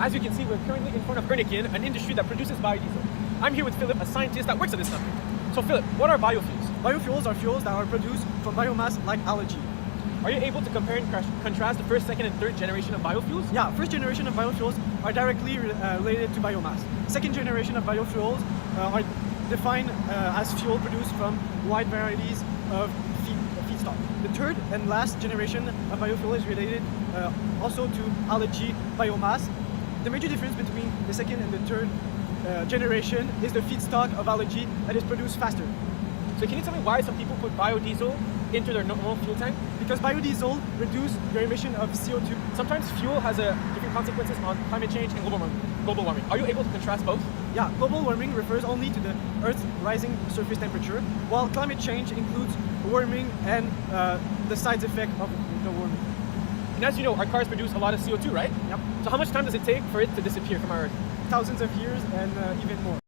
As you can see, we're currently in front of Heineken, an industry that produces biodiesel. I'm here with Philip, a scientist that works at this company. So Philip, what are biofuels? Biofuels are fuels that are produced from biomass like algae. Are you able to compare and contrast the first, second, and third generation of biofuels? Yeah, first generation of biofuels are directly related to biomass. Second generation of biofuels are defined as fuel produced from wide varieties of feedstock. The third and last generation of biofuel is related also to algae biomass. The major difference between the second and the third generation is the feedstock of algae that is produced faster. So can you tell me why some people put biodiesel into their normal fuel tank? Because biodiesel reduces your emission of CO2. Sometimes fuel has different consequences on climate change and global warming. Are you able to contrast both? Yeah, global warming refers only to the Earth's rising surface temperature, while climate change includes warming and the side effect of the warming. And as you know, our cars produce a lot of CO2, right? Yep. So how much time does it take for it to disappear from our Earth? Thousands of years and even more.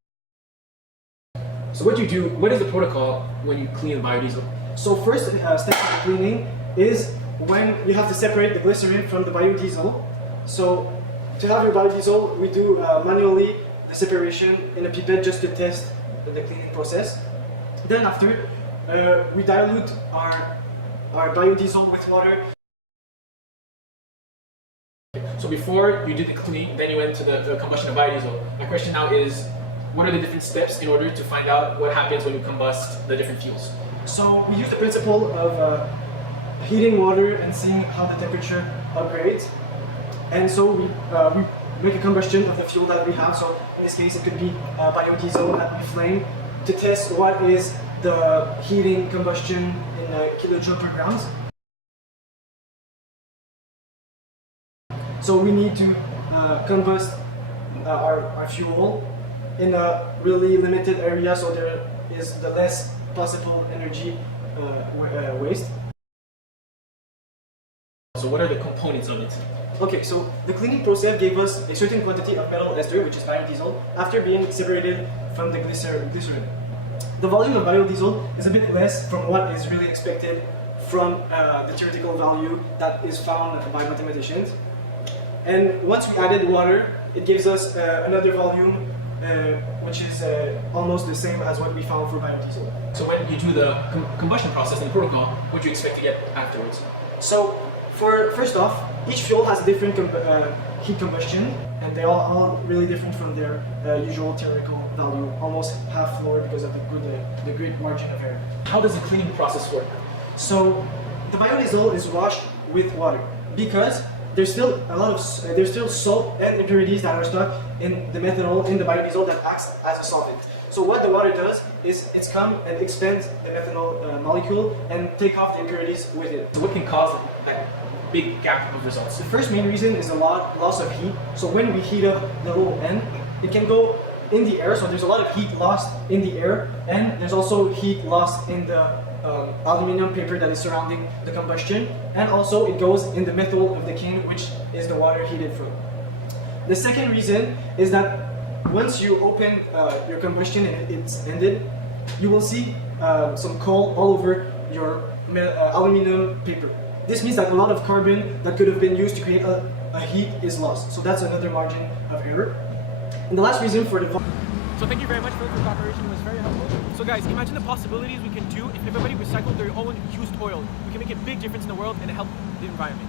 So what is the protocol when you clean biodiesel? So first step of cleaning is when you have to separate the glycerin from the biodiesel. So to have your biodiesel, we do manually the separation in a pipette just to test the cleaning process. Then after, we dilute our biodiesel with water. So before you did the cleaning, then you went to the combustion of biodiesel. My question now is, what are the different steps in order to find out what happens when you combust the different fuels? So we use the principle of heating water and seeing how the temperature upgrades. And so we make a combustion of the fuel that we have. So in this case, it could be biodiesel that we flame to test what is the heating combustion in kilojoule per grams. So we need to combust our fuel in a really limited area, so there is the less possible energy waste. So what are the components of it? Okay, so the cleaning process gave us a certain quantity of metal ester, which is biodiesel, after being separated from the glycerin. The volume of biodiesel is a bit less from what is really expected from the theoretical value that is found by mathematicians. And once we added water, it gives us another volume which is almost the same as what we found for biodiesel. So when you do the combustion process in the protocol, what do you expect to get afterwards? So first off, each fuel has a different heat combustion, and they're all really different from their usual theoretical value, almost half lower because of the great margin of error. How does the cleaning process work? So the biodiesel is washed with water because there's still there's still salt and impurities that are stuck in the methanol in the biodiesel that acts as a solvent. So what the water does is it's come and expands the methanol molecule and take off the impurities with it. So what can cause that big gap of results? The first main reason is the loss of heat. So when we heat up the little end, it can go in the air, so there's a lot of heat lost in the air, and there's also heat lost in the aluminum paper that is surrounding the combustion, and also it goes in the metal of the can, which is the water heated from. The second reason is that once you open your combustion and it's ended, you will see some coal all over your aluminum paper. This means that a lot of carbon that could have been used to create a heat is lost. So that's another margin of error. And the last reason for the... So thank you very much for your cooperation, it was very helpful. So guys, imagine the possibilities we can do if everybody recycled their own used oil. We can make a big difference in the world and help the environment.